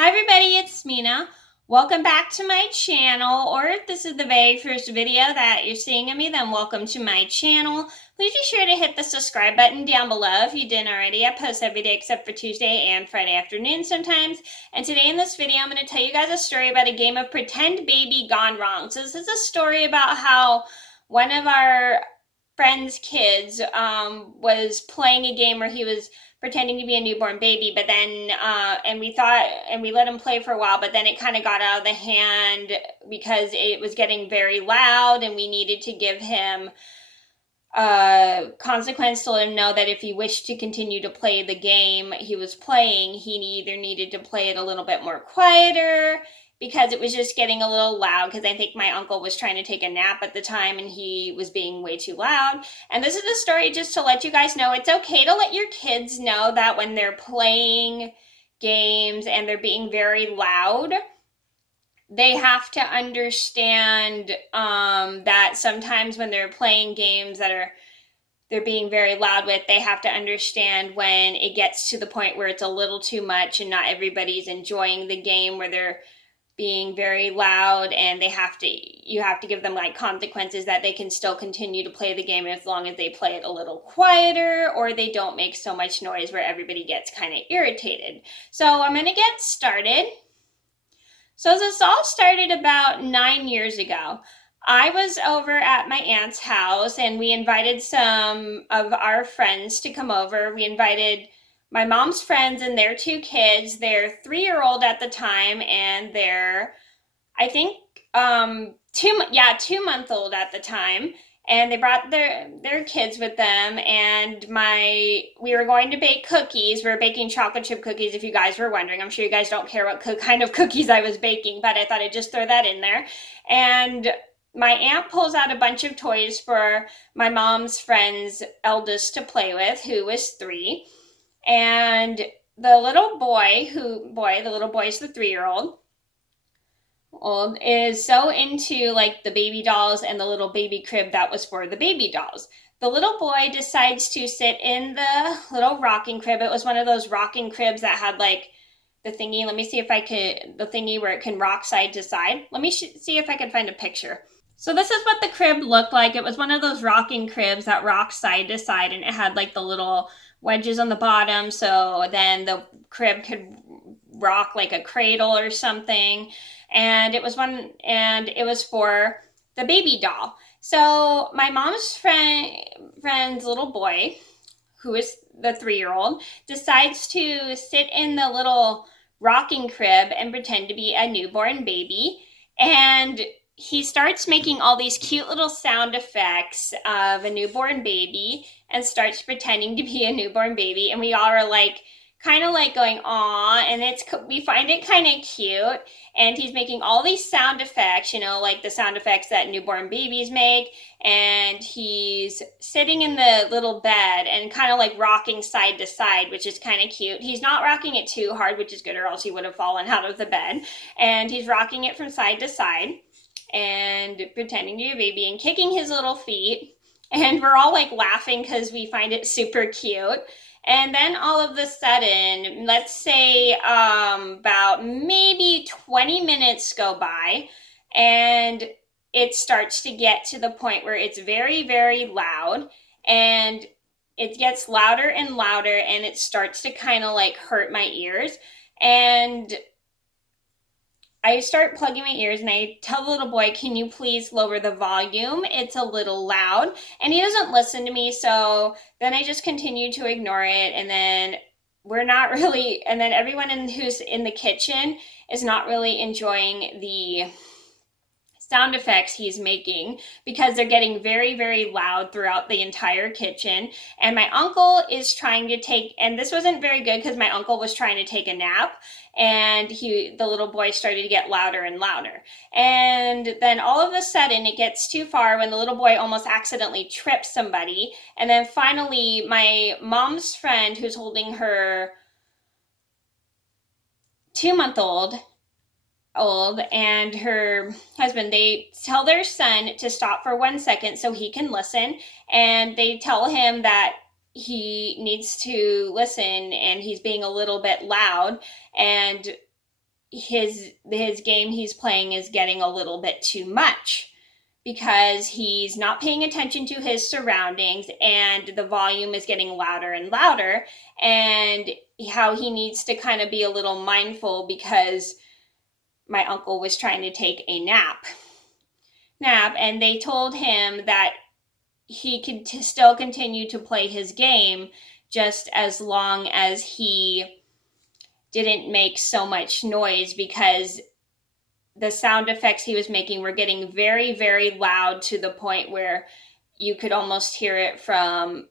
Hi everybody, it's Mena. Welcome back to my channel, or if this is the very first video that you're seeing of me, then welcome to my channel. Please be sure to hit the subscribe button down below if you didn't already. I post every day except for Tuesday and Friday afternoon sometimes. And today in this video, I'm going to tell you guys a story about a game of pretend baby gone wrong. So this is a story about how one of our friend's kids was playing a game where he was pretending to be a newborn baby, but then and we let him play for a while, but then it kind of got out of the hand because it was getting very loud, and we needed to give him consequence to let him know that if he wished to continue to play the game he was playing, he either needed to play it a little bit more quieter because it was just getting a little loud, because I think my uncle was trying to take a nap at the time and he was being way too loud. And this is a story just to let you guys know it's okay to let your kids know that when they're playing games and they're being very loud, they have to understand that sometimes when they're playing games that they're being very loud with, they have to understand when it gets to the point where it's a little too much and not everybody's enjoying the game, where they're being very loud, and you have to give them like consequences that they can still continue to play the game as long as they play it a little quieter, or they don't make so much noise where everybody gets kind of irritated. So I'm going to get started. So this all started about 9 years ago. I was over at my aunt's house and we invited some of our friends to come over. We invited my mom's friends and their two kids, their 3-year-old at the time and their, I think, 2-month old at the time. And they brought their kids with them, and we were going to bake cookies. We were baking chocolate chip cookies, if you guys were wondering. I'm sure you guys don't care what kind of cookies I was baking, but I thought I'd just throw that in there. And my aunt pulls out a bunch of toys for my mom's friend's eldest to play with, who was 3. And the little boy, the little boy is the 3-year-old, is so into like the baby dolls and the little baby crib that was for the baby dolls. The little boy decides to sit in the little rocking crib. It was one of those rocking cribs that had like the thingy. Let me see if I could, the thingy where it can rock side to side. Let me see if I can find a picture. So this is what the crib looked like. It was one of those rocking cribs that rocked side to side, and it had like the little wedges on the bottom, so then the crib could rock like a cradle or something. And it was for the baby doll. So my mom's friend's little boy, who is the 3-year-old, decides to sit in the little rocking crib and pretend to be a newborn baby. And he starts making all these cute little sound effects of a newborn baby and starts pretending to be a newborn baby. And we all are like, kind of like going, aw, and we find it kind of cute. And he's making all these sound effects, like the sound effects that newborn babies make. And he's sitting in the little bed and kind of like rocking side to side, which is kind of cute. He's not rocking it too hard, which is good, or else he would have fallen out of the bed. And he's rocking it from side to side and pretending to be a baby and kicking his little feet. And we're all like laughing because we find it super cute. And then all of a sudden, let's say about maybe 20 minutes go by, and it starts to get to the point where it's very, very loud, and it gets louder and louder, and it starts to kind of like hurt my ears. And I start plugging my ears and I tell the little boy, can you please lower the volume? It's a little loud. And he doesn't listen to me. So then I just continue to ignore it. And then everyone who's in the kitchen is not really enjoying the sound effects he's making because they're getting very, very loud throughout the entire kitchen. And my uncle is trying to and this wasn't very good because my uncle was trying to take a nap, and the little boy started to get louder and louder. And then all of a sudden it gets too far when the little boy almost accidentally trips somebody. And then finally my mom's friend, who's holding her 2-month-old and her husband, they tell their son to stop for 1 second so he can listen, and they tell him that he needs to listen and he's being a little bit loud. And his game he's playing is getting a little bit too much because he's not paying attention to his surroundings and the volume is getting louder and louder, and how he needs to kind of be a little mindful because my uncle was trying to take a nap, and they told him that he could still continue to play his game just as long as he didn't make so much noise, because the sound effects he was making were getting very, very loud to the point where you could almost hear it from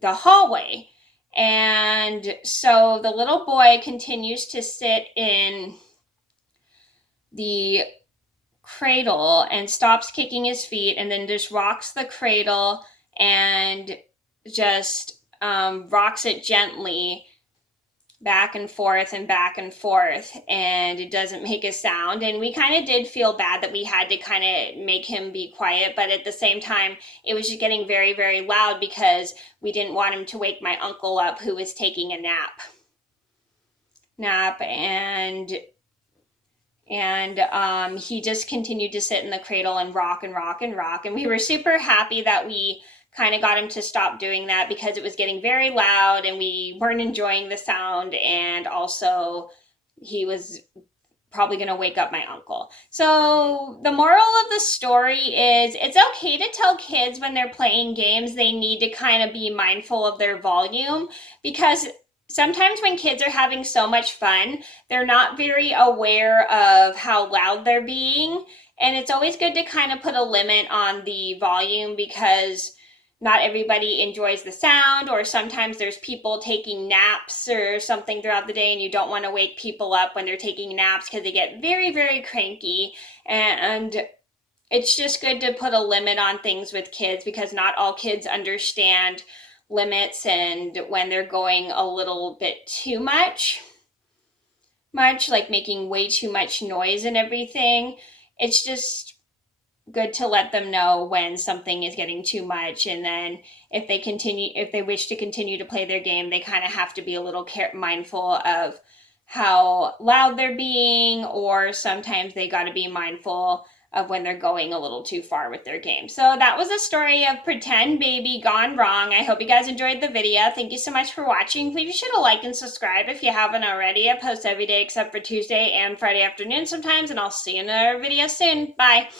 the hallway. And so the little boy continues to sit in the cradle and stops kicking his feet, and then just rocks the cradle and just rocks it gently back and forth and back and forth, and it doesn't make a sound. And we kind of did feel bad that we had to kind of make him be quiet, but at the same time it was just getting very, very loud because we didn't want him to wake my uncle up, who was taking a nap. And he just continued to sit in the cradle and rock and rock and rock, and we were super happy that we kind of got him to stop doing that because it was getting very loud and we weren't enjoying the sound, and also he was probably going to wake up my uncle. So the moral of the story is it's okay to tell kids when they're playing games they need to kind of be mindful of their volume, because sometimes when kids are having so much fun, they're not very aware of how loud they're being. And it's always good to kind of put a limit on the volume, because not everybody enjoys the sound, or sometimes there's people taking naps or something throughout the day, and you don't want to wake people up when they're taking naps because they get very, very cranky. And it's just good to put a limit on things with kids, because not all kids understand limits, and when they're going a little bit too much, like making way too much noise and everything, it's just good to let them know when something is getting too much. And then if they wish to continue to play their game, they kind of have to be a little mindful of how loud they're being, or sometimes they got to be mindful of when they're going a little too far with their game. So that was a story of Pretend Baby Gone Wrong. I hope you guys enjoyed the video. Thank you so much for watching. Please be sure to like and subscribe if you haven't already. I post every day except for Tuesday and Friday afternoon sometimes, and I'll see you in another video soon. Bye.